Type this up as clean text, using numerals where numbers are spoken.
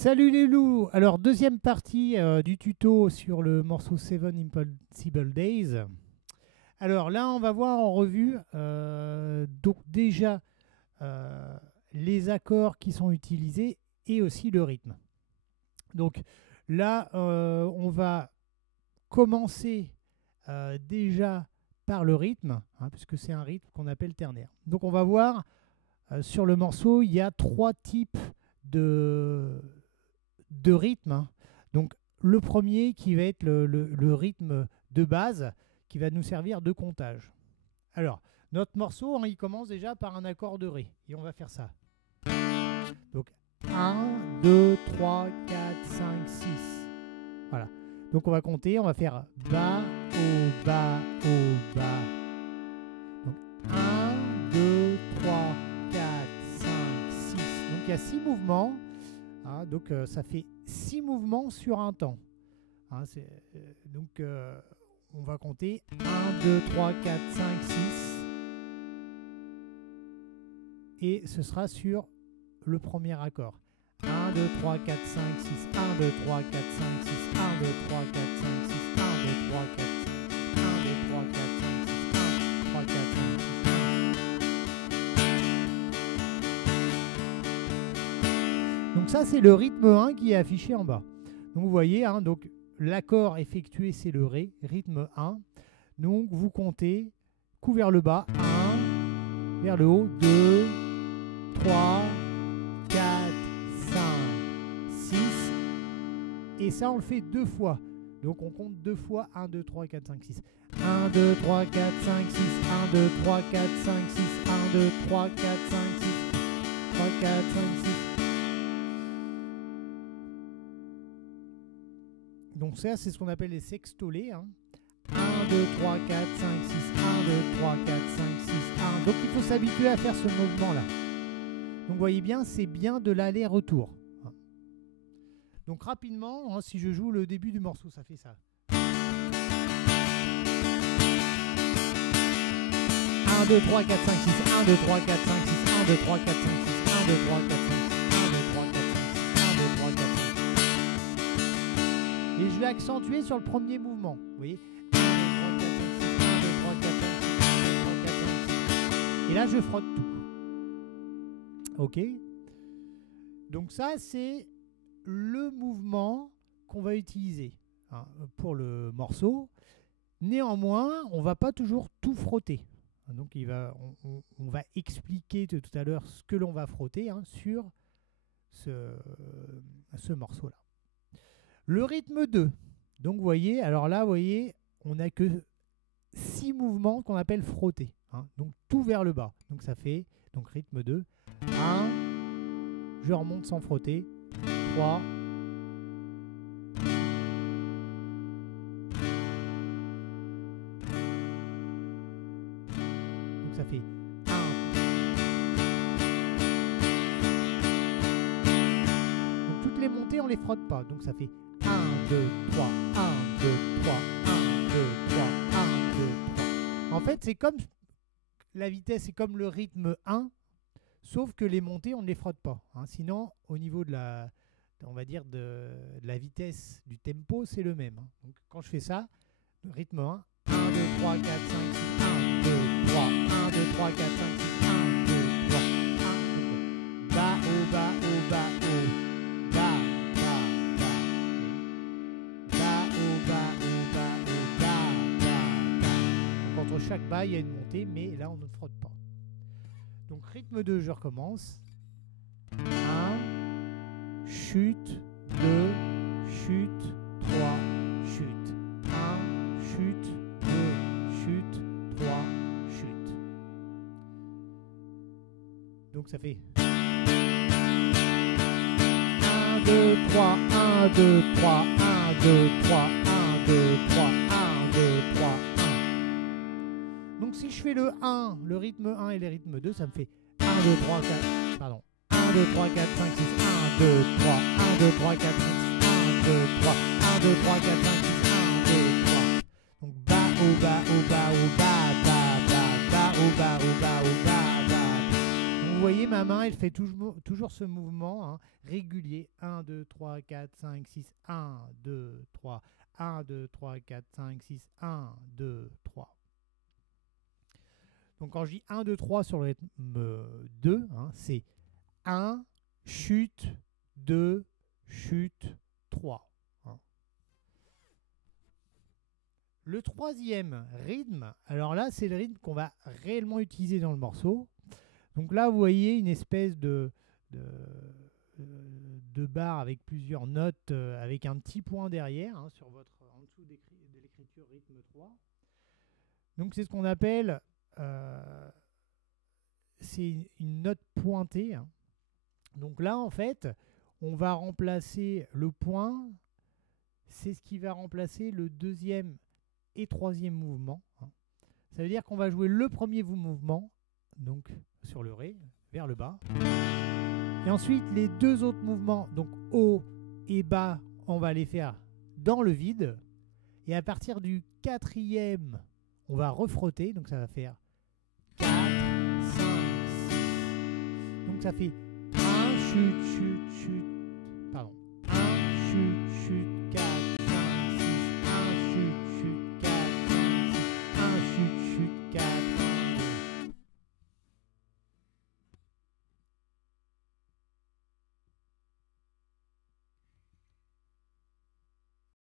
Salut les loups! Alors, deuxième partie du tuto sur le morceau Seven Impossible Days. Alors là, on va voir en revue donc déjà les accords qui sont utilisés et aussi le rythme. Donc là, on va commencer déjà par le rythme, puisque c'est un rythme qu'on appelle ternaire. Donc on va voir sur le morceau, il y a trois types de rythme. Donc le premier qui va être le rythme de base qui va nous servir de comptage. Alors notre morceau, il commence déjà par un accord de Ré et on va faire ça. Donc 1, 2, 3, 4, 5, 6. Voilà. Donc on va compter, on va faire Bas, Haut, Bas, Haut, Bas. Donc 1, 2, 3, 4, 5, 6. Donc il y a 6 mouvements. Donc ça fait 6 mouvements sur un temps. Donc on va compter 1, 2, 3, 4, 5, 6. Et ce sera sur le premier accord. 1, 2, 3, 4, 5, 6. 1, 2, 3, 4, 5, 6. 1, 2, 3, 4, 5, 6. 1, 2, 3, 4, 5, 6. 1, 2, 3, 4, 5, 6. 1, 3, 4, 5, 6. Donc ça, c'est le rythme 1 qui est affiché en bas. Donc vous voyez, donc l'accord effectué, c'est le Ré, rythme 1. Donc vous comptez coup vers le bas, 1, vers le haut, 2, 3, 4, 5, 6. Et ça, on le fait deux fois. Donc on compte deux fois, 1, 2, 3, 4, 5, 6. 1, 2, 3, 4, 5, 6. 1, 2, 3, 4, 5, 6. 1, 2, 3, 4, 5, 6. 3, 4, 5, 6. Donc ça, c'est ce qu'on appelle les sextolés. 1, 2, 3, 4, 5, 6. 1, 2, 3, 4, 5, 6. 1. Donc il faut s'habituer à faire ce mouvement-là. Donc vous voyez bien, c'est bien de l'aller-retour. Donc rapidement, si je joue le début du morceau, ça fait ça. 1, 2, 3, 4, 5, 6. 1, 2, 3, 4, 5, 6. 1, 2, 3, 4, 5, 6. 1, 2, 3, 4, 5, 6. 1, 2, 3, 4, 5, 6. 1, 2, 3, 4, 5, 6. Et je vais accentuer sur le premier mouvement. Vous voyez, 1, 2, 3, 4, 5, 6. 1, 2, 3, 4, 5, 6. 1, 2, 3, 4, 5, 6. Et là, je frotte tout. OK? Donc ça, c'est le mouvement qu'on va utiliser pour le morceau. Néanmoins, on ne va pas toujours tout frotter. Donc on va expliquer tout à l'heure ce que l'on va frotter sur ce morceau-là. Le rythme 2. Donc vous voyez, alors là, vous voyez, on n'a que 6 mouvements qu'on appelle frotter. Donc tout vers le bas. Donc ça fait, donc rythme 2. 1, je remonte sans frotter. 3, donc ça fait 1. Donc toutes les montées, on ne les frotte pas. Donc ça fait 1, 2, 3, 1, 2, 3, 1, 2, 3, 1, 2, 3. En fait, c'est comme la vitesse, c'est comme le rythme 1, sauf que les montées, on ne les frotte pas. Sinon, au niveau de la, on va dire de la vitesse du tempo, c'est le même. Donc quand je fais ça, le rythme 1, 1, 2, 3, 4, 5, 6, 1, 2, 3, 1, 2, 3, 4, 5, 6, 1, 2, 3, 1, 2, 3. Bas, haut, bas, haut, bas, haut. Bas, bas, bas. Bas, haut, bas, haut, bas, haut. Bas, bas, bas. Donc entre chaque bas, il y a une montée, mais là, on ne frotte pas. Donc rythme 2, je recommence. 1, chute, 2, chute, 3, chute. 1, chute, 2, chute, 3, chute. Donc ça fait 1, 2, 3, 1, 2, 3, 1, 2, 3, 1, 2, 3, 1, 2, 3, 1. Donc si je fais le 1, le rythme 1 et le rythme 2, ça me fait 1, 2, 3, 4, pardon. 1, 2, 3, 4, 5, 6, 1, 2, 3, 1, 2, 3, 4, 5, 6, 1, 2, 3, 1, 2, 3, 4, 5, 6, 1, 2, 3. Donc bas, haut, bas, haut, bas, haut, bas, bas, bas, bas, haut, bas, haut, bas, haut, bas, bas. Donc, vous voyez la main, elle fait toujours ce mouvement hein, régulier. 1, 2, 3, 4, 5, 6, 1, 2, 3, 1, 2, 3, 4, 5, 6, 1, 2, 3. Donc quand je dis 1, 2, 3 sur le rythme 2, hein, c'est 1, chute, 2, chute, 3. Hein. Le troisième rythme, alors là c'est le rythme qu'on va réellement utiliser dans le morceau. Donc là vous voyez une espèce de barre avec plusieurs notes avec un petit point derrière hein, sur en dessous de l'écriture rythme 3. Donc c'est ce qu'on appelle c'est une note pointée. Hein. Donc là en fait on va remplacer le point, c'est ce qui va remplacer le deuxième et troisième mouvement. Hein. Ça veut dire qu'on va jouer le premier mouvement donc sur le Ré vers le bas. Et ensuite, les deux autres mouvements, donc haut et bas, on va les faire dans le vide. Et à partir du quatrième, on va refrotter. Donc ça va faire 4, 5, 6. Donc ça fait 1, chute, chute, chute,